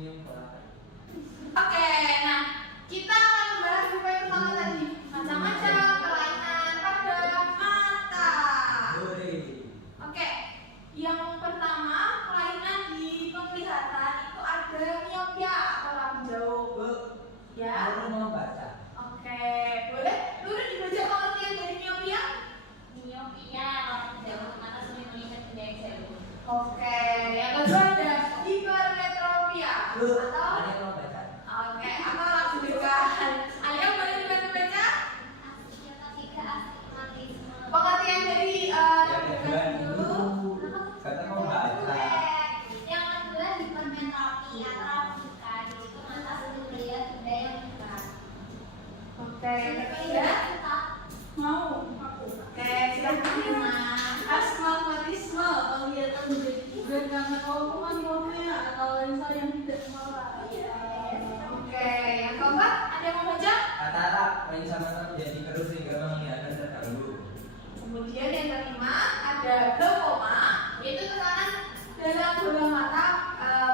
Oke, nah kita akan membahas buku yang pertama tadi, macam-macam kelainan pada mata. Oke, yang pertama kelainan di penglihatan itu ada miopia atau lampu jauh. Ya. Aku mau baca. Oke, boleh dulu dibaca pengertian dari miopia? Miopia lampu jauh, mata sulit melihat benda yang jauh. Oke, yang kedua ada hipermetropia atau Ada yang mau baca. oke, apa langsung dekat? Alia boleh dibaca? Pengertian dari dulu. Kata mau baca. Yang kedua hipermetropi atau buta, di situ mata sulit melihat benda yang dekat. Oke, yang ketiga mau aku. Oke, silahkan. Astigmatisme, penglihatan menjadi bugar karena kelumpuhan kornea atau lensa yang tidak semula. Oke, yang keempat ada yang mau baca? Katarak, lensa mata menjadi keruh sehingga penglihatan terganggu. Kemudian yang kelima ada glaukoma, yaitu tekanan dalam bola mata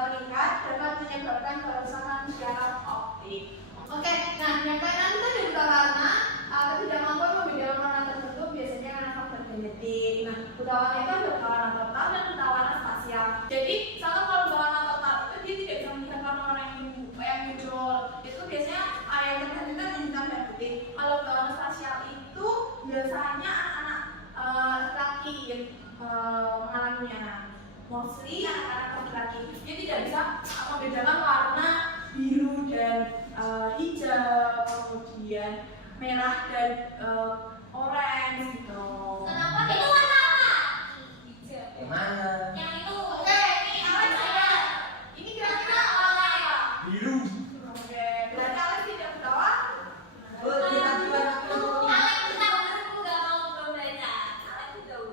meningkat dapat menyebabkan kerusakan syaraf optik. Oke, nah yang keenam itu ada buta warna, ketidakmampuan membedakan warna tertentu biasanya karena faktor genetik. Nah, buta warna itu ada buta warna total dan buta warna spasial. Jadi, kalau buta warna total itu dia tidak bisa melihat warna-warna yang muncul. Itu biasanya yang terlihat itu hitam dan putih. Kalau buta warna spasial itu biasanya anak-anak laki yang mengalaminya. Mostly anak-anak laki dia tidak bisa membedakan warna biru dan hijau, kemudian merah dan orange gitu. Kenapa itu warna apa? Hijau. Yang mana? Yang itu. Oke, ini Alex ada. Ini kira-kira warna apa? Biru. Oke, berarti Alex tidak ketawa. Kita juga Alex tahu, aku nggak mau membaca. Alex tahu.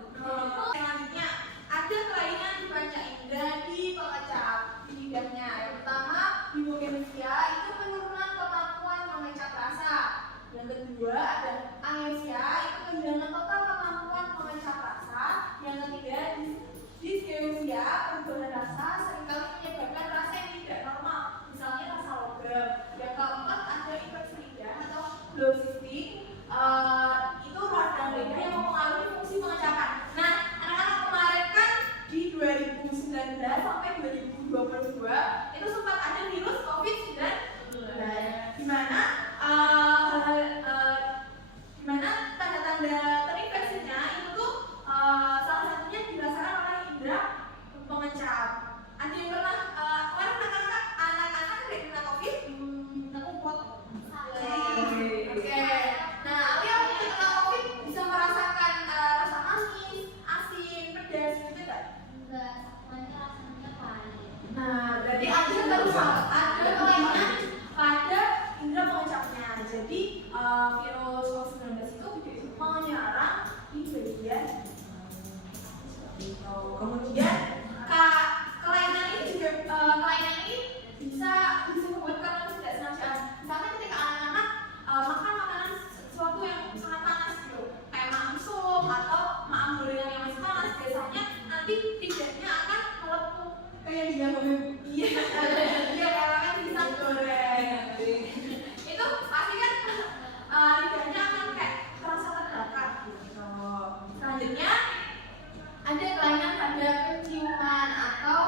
Selanjutnya ada kelainan di panca indera di pengecap di lidahnya. Yang pertama hipogenosia itu penurunan kemampuan mengecap rasa. Yang kedua ada anesia itu kehilangan total kemampuan mengecap rasa. Yang ketiga dysgeusia perubahan rasa seringkali menyebabkan rasa yang tidak normal, misalnya rasa logam. Yang keempat ada infeksi lidah atau glossisting, itu radang lidah yang mempengaruhi fungsi pengecapan. Nah, anak-anak kemarin kan di 2019 sampai 2022 itu sempat ada virus COVID-19 di mana tanda-tanda terinfeksinya itu tuh salah satunya dirasakan oleh indera pengecap. Ada yang pernah kemarin anak-anak ada yang kena COVID? Aku buat. Oke. Nah, Alia waktu kena COVID bisa merasakan rasa manis, asin, pedas gitu nggak? Enggak, semuanya rasanya pahit. Nah, berarti ada kelainan pada indera pengecapnya. Jadi virus COVID-19 itu menyerang di bagian seperti itu. Kemudian kelainan ini juga bisa disebabkan ketidaksengajaan. Misalnya ketika anak-anak makan makanan sesuatu yang sangat panas gitu, kayak makan sup atau makan gorengan yang masih panas, biasanya nanti lidahnya akan melepuh kayak dia iya karena kan pisang goreng itu pasti kan lidahnya akan kayak terasa terbakar gitu. Selanjutnya ada kelainan pada penciuman atau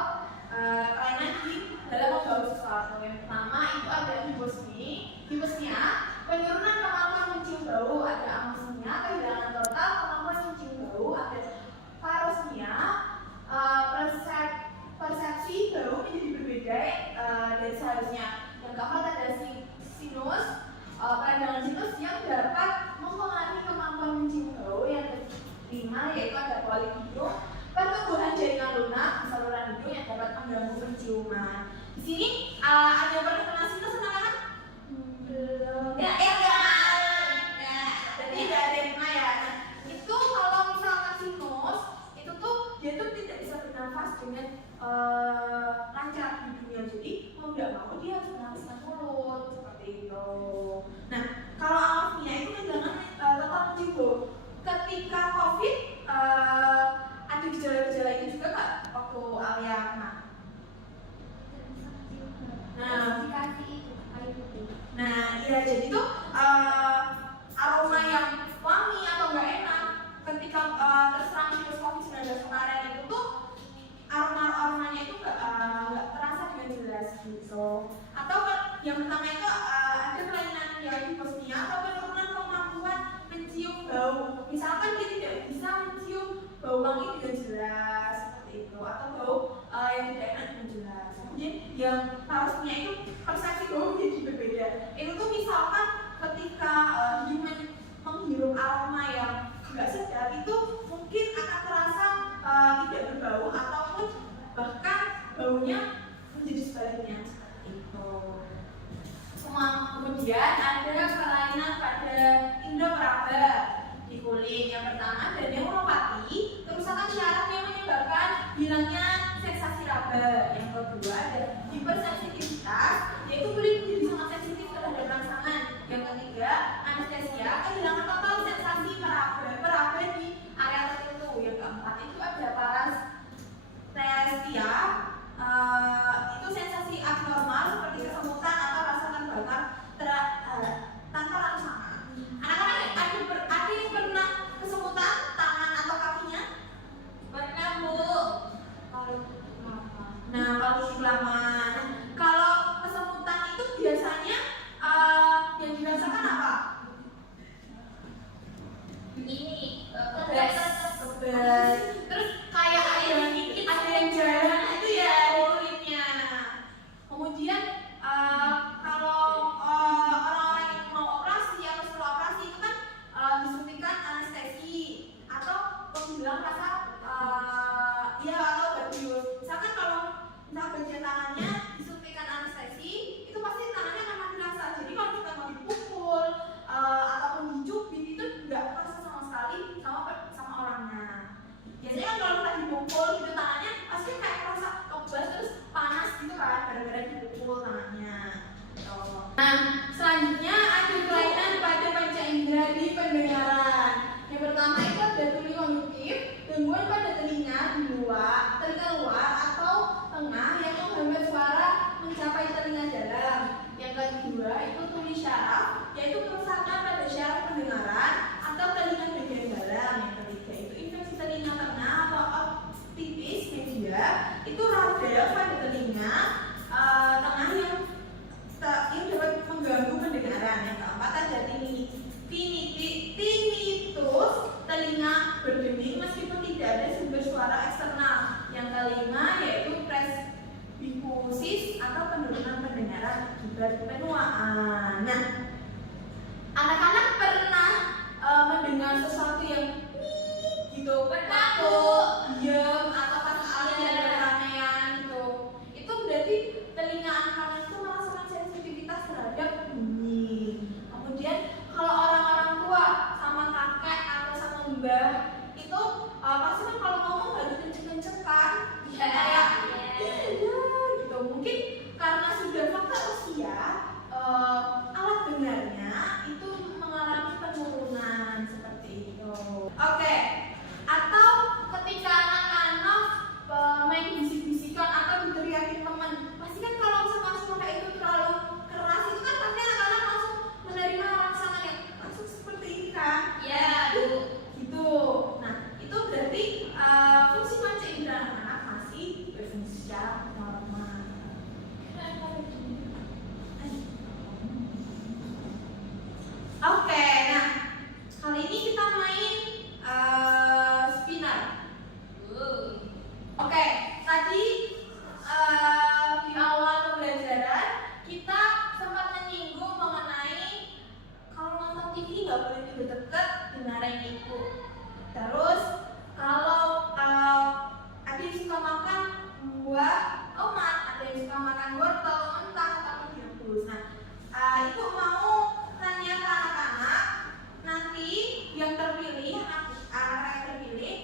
kelainan di dalam membau sesuatu. Yang pertama itu ada hiposmia, penurunan kemampuan mencium bau. Ada anosmia, kehilangan total kemampuan mencium bau. Ada parosmia, persepsi bau menjadi berbeda dari seharusnya. Yang keempat ada sinus, peradangan sinus yang dapat mempengaruhi kemampuan mencium bau. Yang kelima yaitu ada polik hidung, pertumbuhan jaringan lunak di saluran hidung yang dapat mengganggu penciuman. Di sini ada yang pernah kena sinus anak-anak? Belum. Enggak. Jadi nggak ada yang kena ya. Nah, itu kalau misalkan sinus itu tuh dia tuh tidak bisa bernafas dengan lancar hidungnya. Jadi mau nggak mau dia harus bernafas mulut seperti itu. Nah, kalau anosmia itu kehilangan total mencium bau. Ketika COVID ada gejala-gejala itu juga nggak waktu Alia kena? itu. Atau yang pertama itu ada kelainan yang hiposnia atau penurunan kemampuan mencium bau. Misalkan dia tidak bisa mencium bau wangi dengan jelas seperti itu, atau bau yang tidak enak dengan jelas. Kemudian yang harusnya itu persepsi bau jadi berbeda. Itu tuh misalkan ketika menghirup aroma yang nggak sedap itu mungkin akan terasa tidak berbau ataupun bahkan baunya menjadi sebaliknya seperti itu. Kemudian ada kelainan pada indera peraba di kulit. Yang pertama ada neuropati, kerusakan syaraf yang menyebabkan hilangnya sensasi raba. Yang kedua ada hipersensitivitas, yaitu kulit menjadi sangat sensitif terhadap rangsangan. Yang ketiga anestesia, kehilangan total sensasi peraba di area tertentu. Yang keempat itu ada parestesia, itu sensasi abnormal seperti kesemutan atau rasa terbakar tanpa rangsangan. Anak-anak ada yang pernah kesemutan tangan atau kakinya? Pernah, Bu. Kalau lama. Kalau kesemutan itu biasanya yang dirasakan apa? Ini Kebas. Terus kayak ada yang jalan itu ya di kulitnya. Kemudian kalau orang-orang yang mau operasi atau setelah operasi itu kan disuntikan anestesi atau penghilang rasa atau obat bius. Misalkan kalau bagian tangannya disuntikan anestesi itu pasti tangannya akan makin rasa. Jadi kalau kita mau dipukul ataupun dicubit itu nggak terasa sama sekali sama orangnya. Biasanya kan kalau kita dipukul gitu tangannya pasti kayak rasa kebas terus panas gitu kan gara-gara dipukul tangannya. Nah, selanjutnya ada kelainan pada panca indera di pendengaran. Yang pertama itu ada tuli konduktif, gangguan pada telinga luar atau tengah yang menghambat suara mencapai telinga dalam. Yang kedua itu tuli syaraf, yaitu kerusakan pada syaraf pendengaran atau telinga bagian dalam. Yang ketiga itu infeksi telinga tengah atau otitis media, itu radang pada telinga tengah yang dapat mengganggu pendengaran. Yang keempat ada tinnitus, telinga berdenging meskipun tidak ada sumber suara eksternal. Yang kelima yaitu presbikusis atau penurunan pendengaran akibat penuaan. Nah, anak-anak pernah mendengar sesuatu yang gitu, Pernah, Bu. diam atau pas ada keramaian gitu. Itu berarti telinga anak-anak itu merasakan sensitivitas terhadap bunyi. Kemudian kalau orang-orang tua sama kakek atau sama mbah itu pasti kan kalau ngomong harus kenceng-kenceng kan, kayak gitu. Mungkin karena sudah faktor usia, alat dengarnya itu mengalami penurunan seperti itu. Oke. Atau ketika anak-anak main bisik-bisikan atau diteriakin teman, pasti kan kalau misalkan suara itu terlalu keras itu kan pasti anak-anak langsung menerima rangsangan yang langsung seperti ini kan? Ya, Bu. Gitu. Nah, itu berarti fungsi panca indera anak-anak masih berfungsi secara normal. Oke, nah kali ini kita main spinner. Oke, tadi di awal pembelajaran kita sempat menyinggung mengenai kalau nonton TV nggak boleh deket-deket dimarahin ibu. Terus kalau ada yang suka makan buah tomat, ada yang suka makan wortel mentah atau direbus. Nah, ibu mau tanya ke anak-anak, nanti yang terpilih, anak-anak yang terpilih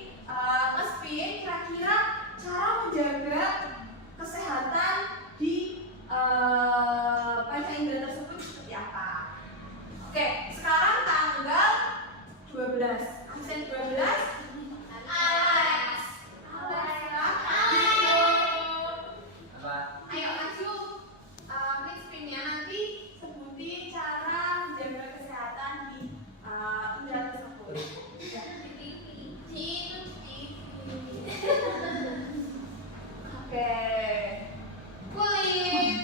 nge-spin kira-kira cara menjaga kesehatan di panca indera tersebut seperti apa. Oke, sekarang tanggal 12. Absen 12. Alex. Ayo maju. Klik spinnya nanti sebutin cara menjaga kesehatan di indera tersebut. Oke. Kulit.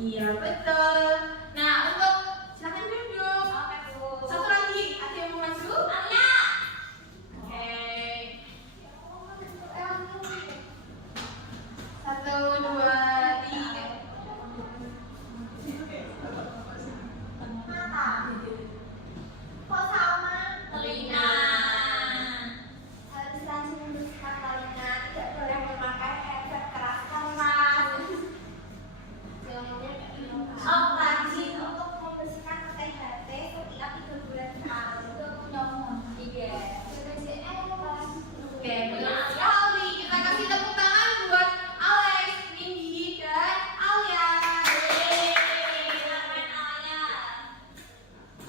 Iya, betul. Nah, untuk silakan duduk. Oke, Bu. Satu lagi, ada yang mau masuk? Alia. Oke. Satu, dua, tiga. Mata. Kok sama? Telinga. Harus langsung membersihkan telinga. Tidak boleh memakai efek keras keras. Oh, rajin untuk membersihkan THT setiap 3 bulan sekali. Iya. Oke, benar sekali. Kita kasih tepuk tangan buat Alex, Nindi, dan Alia.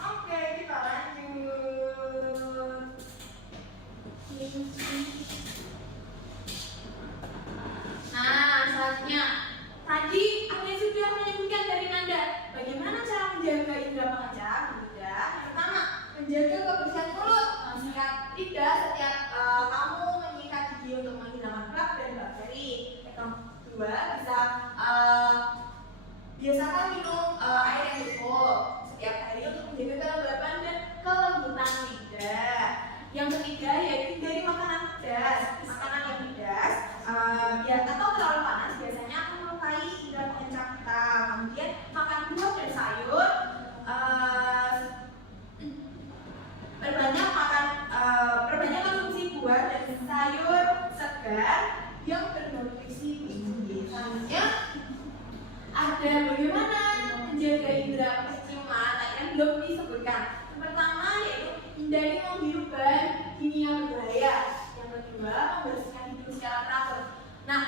Oke, kita lanjut. Nah, selanjutnya tadi Anda sudah menyebutkan dari Nanda bagaimana cara menjaga indera pengencar. Mudah. Pertama, menjaga kebersihan mulut. Menyikat lidah setiap kamu menyikat gigi untuk menghilangkan plak dan bakteri. Yang kedua, bisa biasakan minum air yang cukup setiap hari untuk menjaga kelembaban dan kelembutan lidah. Yang ketiga, yaitu hindari makanan pedas. Makanan yang pedas atau terlalu panas biasanya akan melukai indera pengencar kita. Kemudian makan buah dan sayur. Perbanyak konsumsi buah dan sayur segar yang bernutrisi tinggi. Selanjutnya ada bagaimana menjaga indera penciuman. Tadi kan belum disebutkan. Yang pertama yaitu hindari menghirup bahan kimia berbahaya. Yang kedua, membersihkan hidung secara teratur. Nah,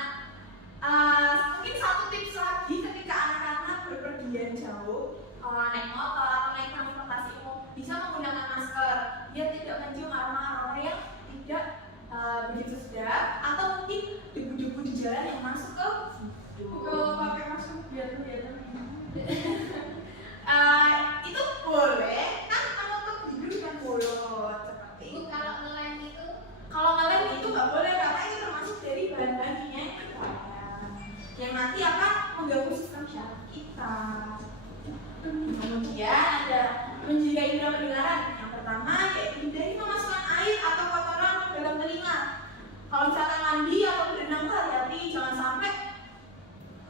mungkin satu tips lagi ketika anak-anak berpergian jauh, naik motor atau naik transportasi umum, bisa menggunakan masker. Dia tidak mencium aroma-aroma yang tidak begitu sedap atau mungkin debu-debu di jalan yang masuk ke hidung. pakai masker biar Itu boleh kan menutup hidung dan mulut seperti itu. Kalau ngelem itu Kalau ngelem itu nggak boleh karena itu termasuk dari bahan-bahan kimia yang nanti akan mengganggu sistem syaraf kita. Kemudian ada menjaga indera pendengaran. Yang pertama yaitu hindari memasukkan air atau kotoran ke dalam telinga. Kalau misalkan mandi atau berenang tuh hati-hati, jangan sampai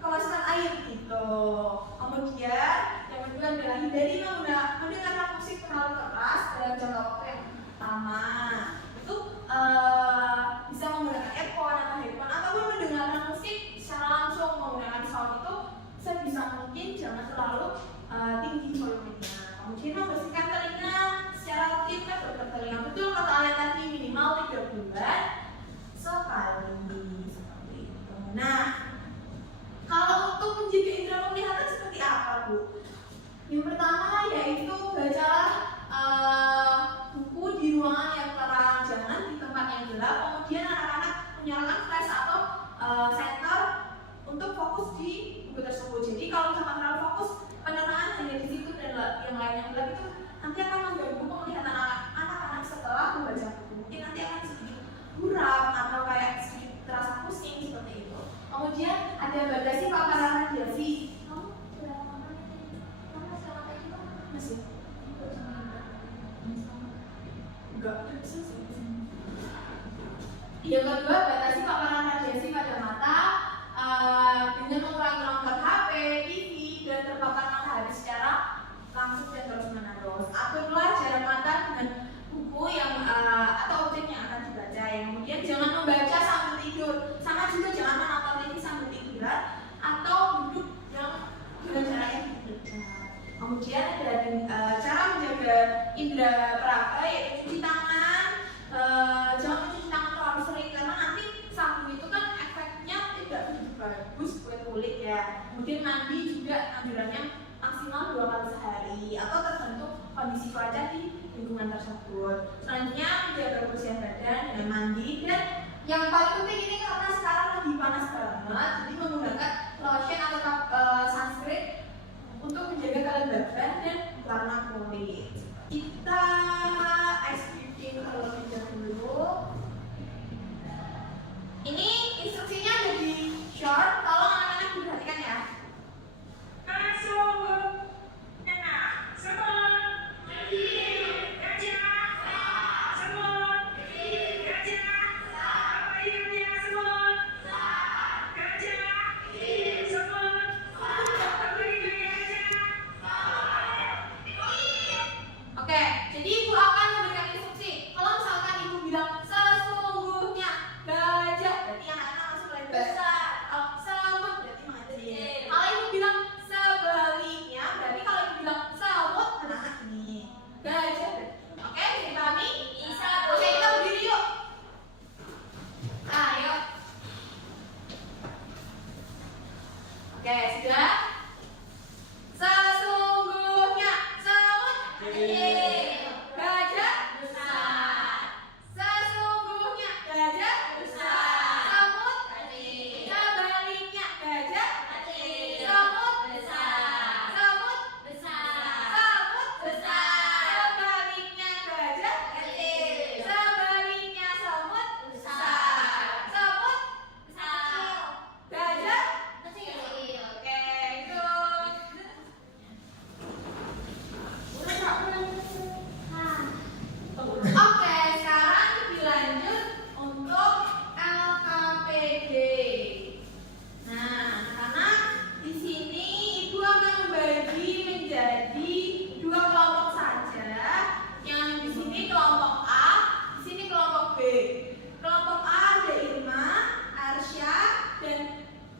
kemasukan air gitu. Kemudian yang kedua adalah hindari mendengarkan musik terlalu keras dalam jangka waktu yang lama. Itu bisa menggunakan earphone atau headphone ataupun mendengarkan musik secara langsung menggunakan sound itu sebisa mungkin jangan terlalu tinggi volumenya. Kemudian membersihkan telinga secara rutin kan dokter telinga. Betul kata Alia tadi, minimal 3 bulan sekali seperti itu. Nah, kalau untuk menjaga indera penglihatan seperti apa, Bu? Yang pertama yaitu bacalah buku di ruangan yang terang, jangan di tempat yang gelap. Kemudian anak-anak menyalakan flash atau senter untuk fokus di buku tersebut. Jadi kalau misalkan terlalu fokus penerangan hanya di situ dan yang lain yang gelap itu nanti akan mengganggu penglihatan anak-anak setelah membaca buku. Mungkin nanti akan sedikit buram atau kayak sedikit terasa pusing seperti itu. Kemudian ada batasi paparan radiasi. kamu udah makan itu? Kamu masih makan juga? Masih? Enggak. Yang kedua, batasi paparan radiasi pada mata dengan mengurangi nonton HP, TV, dan terpapar matahari secara langsung dan terus-menerus. Aturlah jarak mata dengan buku yang atau objek yang akan dibaca. Yang kemudian jangan membaca sambil tidur. Sama juga jangan menonton TV sambil tiduran atau duduk yang dengan jarak yang dekat. Kemudian ada cara menjaga indera peraba yaitu cuci tangan. Jangan mencuci tangan terlalu sering karena nanti sabun itu kan efeknya tidak begitu bagus buat kulit ya. Kemudian mandi juga anjurannya maksimal 2 kali sehari atau tergantung kondisi cuaca di lingkungan tersebut. Selanjutnya menjaga kebersihan badan dengan mandi dan yang paling penting ini karena sekarang lagi panas banget, jadi menggunakan lotion atau sunscreen untuk menjaga kelembaban dan warna kulit. Kita executing terlebih dahulu. Ini instruksinya ada di short, tolong anak-anak diperhatikan ya. Oke, sudah? Sesungguhnya semut Kecil. gajah Besar. sesungguhnya gajah Besar. semut Kecil. sebaliknya gajah Kecil. semut Besar. semut Besar. semut Besar. sebaliknya gajah Kecil. sebaliknya semut Besar. semut Besar. gajah. Kecil. Oke, itu. Oke, sekarang dilanjut untuk LKPD. Nah, anak-anak, di sini Ibu akan membagi menjadi 2 kelompok saja. Yang di sini kelompok A, di sini kelompok B. Kelompok A ada Irma, Arsya, dan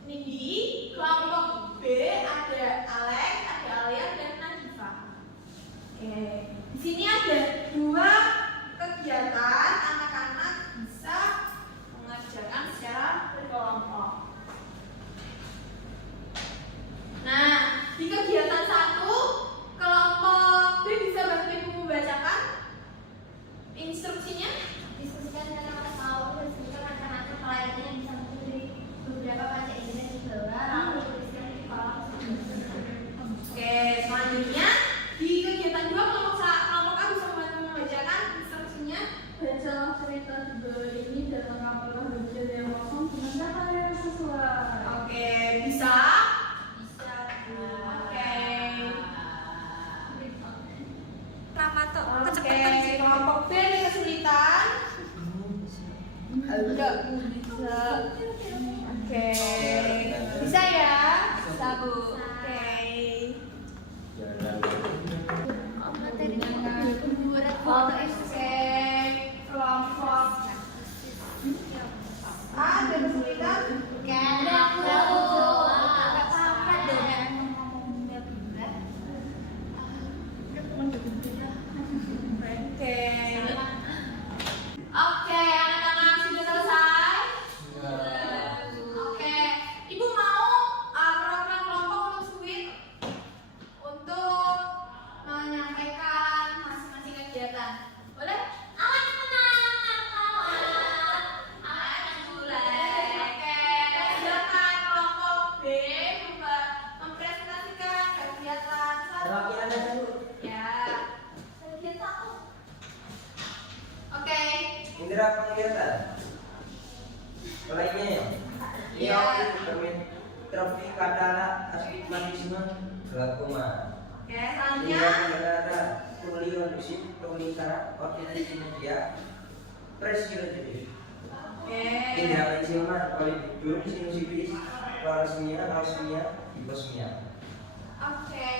Nindi. Kelompok B ada Alex, ada Alia, dan Nadifa. Oke, di sini ada 2 kegiatan anak-anak bisa mengerjakan secara berkelompok. Nah, di kegiatan 1, kelompok B bisa bantu Ibu membacakan instruksinya? Diskusikan tentang tahu dan diskusikan macam-macam lainnya yang bisa muncul dari beberapa baca indera di bawah, lalu tuliskan di kolom. Oke, selanjutnya di kegiatan 2, kelompok A bisa membantu membacakan instruksinya. Bacalah cerita di bawah ini dan lengkapilah bagian yang kosong dengan kata yang sesuai. Oke, bisa? Bisa. Oke. Ramato, Oke, kelompok B ada kesulitan. Enggak bisa. Oke, bisa ya? Bisa Bu. Oke. Oke, kelompok A ada kesulitan. Oke. Oke, anak-anak sudah selesai? Oke, Ibu mau perwakilan kelompok untuk Sweet untuk menyampaikan masing-masing kegiatan. Boleh? Awan menang, awan. Awan mulai. Oke, silakan kelompok B mempresentasikan kegiatan Perwakilannya dulu. Ya. Kegiatan aku. Oke. Indra penglihatan. Lainnya ya. Iya. Bermain trofi kandala astigmatisme glaucoma. Oke, selanjutnya. Indra penglihatan polionusin pembicara koordinasi media presiden. Oke. Indra pensilman polidur sinusitis klausimia lausimia hiposmia. Oke,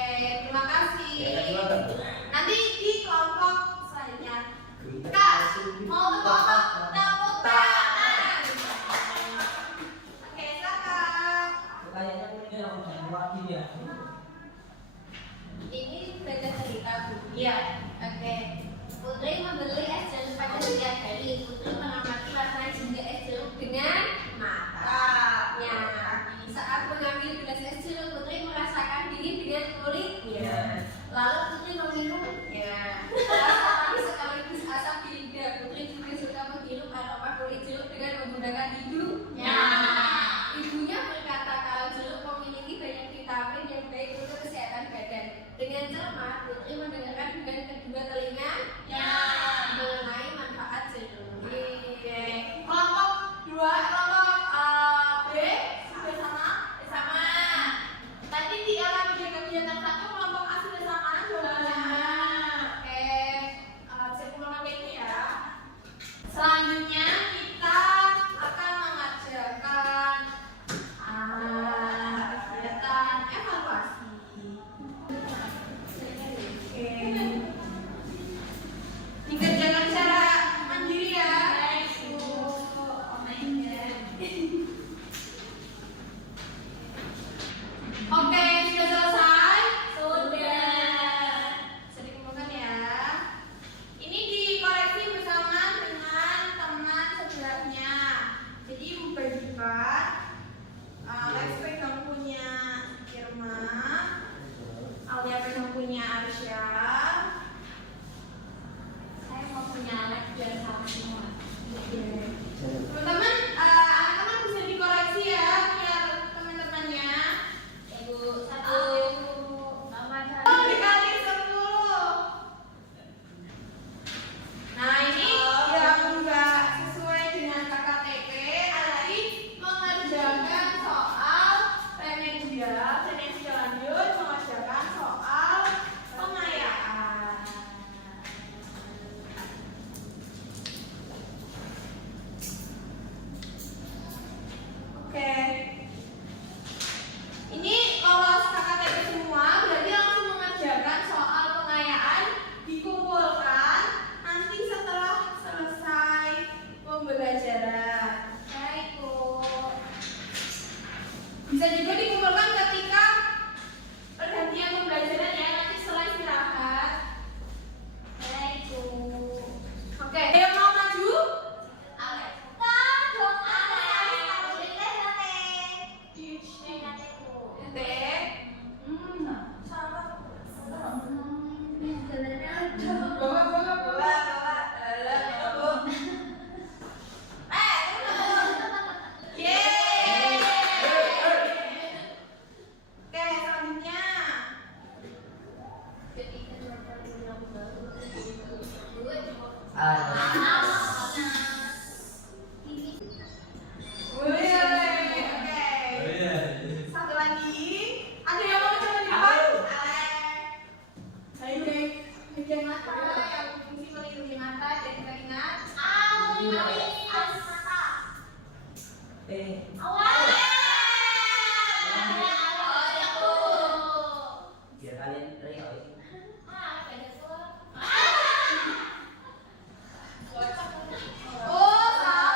terima kasih. Ya, silakan. Nanti di kelompok selanjutnya. Kak, mau ke kelompok tepuk tangan. Oke, silakan. Kayaknya ini yang mewakili ya. Ini belajar cerita Bu. Iya. Oke. Putri membeli es jeruk pada setiap hari. Putri mengamati warna jingga es jeruk dengan matanya. Saat mengambil gelas es jeruk, Putri merasakan dingin dengan kulitnya. Lalu Putri meminumnya. Rasa manis sekaligus asam di lidah. Putri juga suka menghirup aroma kulit jeruk dengan menggunakan hidungnya. Ibunya berkata kalau jeruk memiliki banyak vitamin yang baik untuk kesehatan badan. Dengan cermat, Putri mendengarkan dengan Arsya. Saya mau punya lab biar sama semua. Teman-teman, anak-anak bisa dikoreksi ya biar teman-temannya. Ibu satu. Mama Oh, dikali 10. Nah, ini yang enggak sesuai dengan KKTP tadi mengerjakan soal remedial dan yang sudah lanjut mengerjakan soal pengayaan. Oke. Ini lolos KKTP semua, berarti langsung mengerjakan soal pengayaan, dikumpulkan nanti setelah selesai pembelajaran. Baik, Bu. Bisa juga dikumpulkan ketika pergantian pembelajaran ya, nanti setelah istirahat. Baik, Bu. Oke, ayo mau maju? Ale. Dong, Ale. Boleh, Ale. Teh. Bawa. Yeay. Oke, selanjutnya. Wih, oke. Satu lagi. Ada yang mau coba di depan? Baik. Bagian mata yang fungsi melindungi mata dan keringat. Biar kalian teriak. Oh, salah.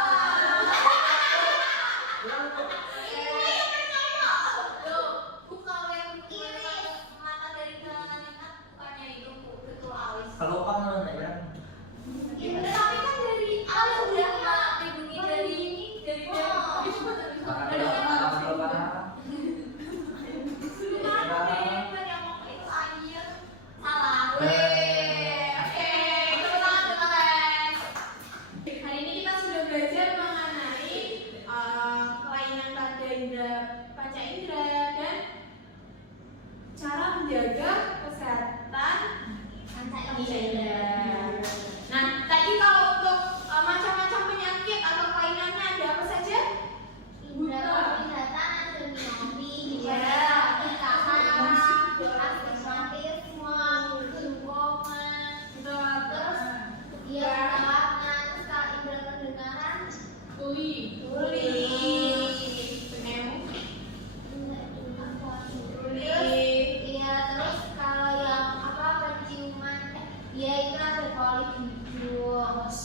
Kalau kamu nanya, Wih, oke, tepuk tangan untuk kalian. Hari ini kita sudah belajar mengenai kelainan pada indera panca indera dan cara menjaga kesehatan panca indera. Nah, tadi kalau untuk macam-macam penyakit atau kelainannya ada apa saja? Tuli, Iya, terus kalau yang apa penciuman, dia itu ada polihidrus.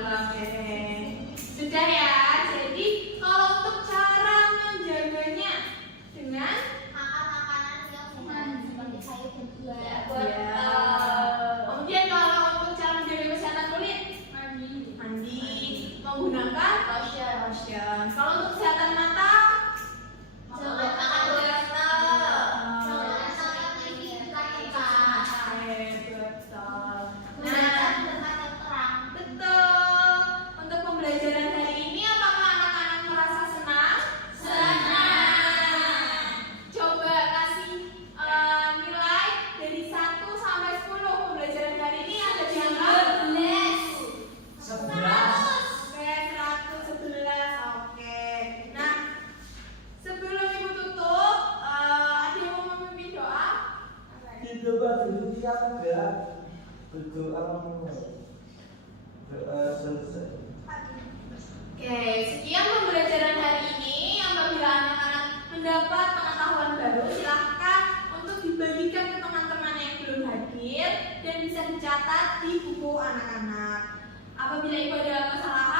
Oke. Sudah ya. Jadi kalau untuk cara menjaganya dengan Makan makanan yang sehat seperti sayur dan buah. ya. Kemudian kalau untuk cara menjaga kesehatan kulit mandi, menggunakan lotion. Kalau untuk kesehatan mata Jangan makan wortel. Jangan sangat tinggi intensitas. betul. Gunakan tempat yang terang. Betul. Untuk pembelajaran hari ini apakah anak-anak merasa senang? Senang. Coba kasih nilai dari 1 sampai 10 pembelajaran hari ini ada di angka 11. Oke, 111. Oke. Nah, sebelum Ibu tutup, ada yang mau memimpin doa? Dicoba dulu siapa enggak berdoa selesai. Oke, sekian pembelajaran hari ini. Apabila anak-anak mendapat pengetahuan baru, silahkan untuk dibagikan ke teman-teman yang belum hadir dan bisa dicatat di buku anak-anak. Apabila Ibu ada kesalahan,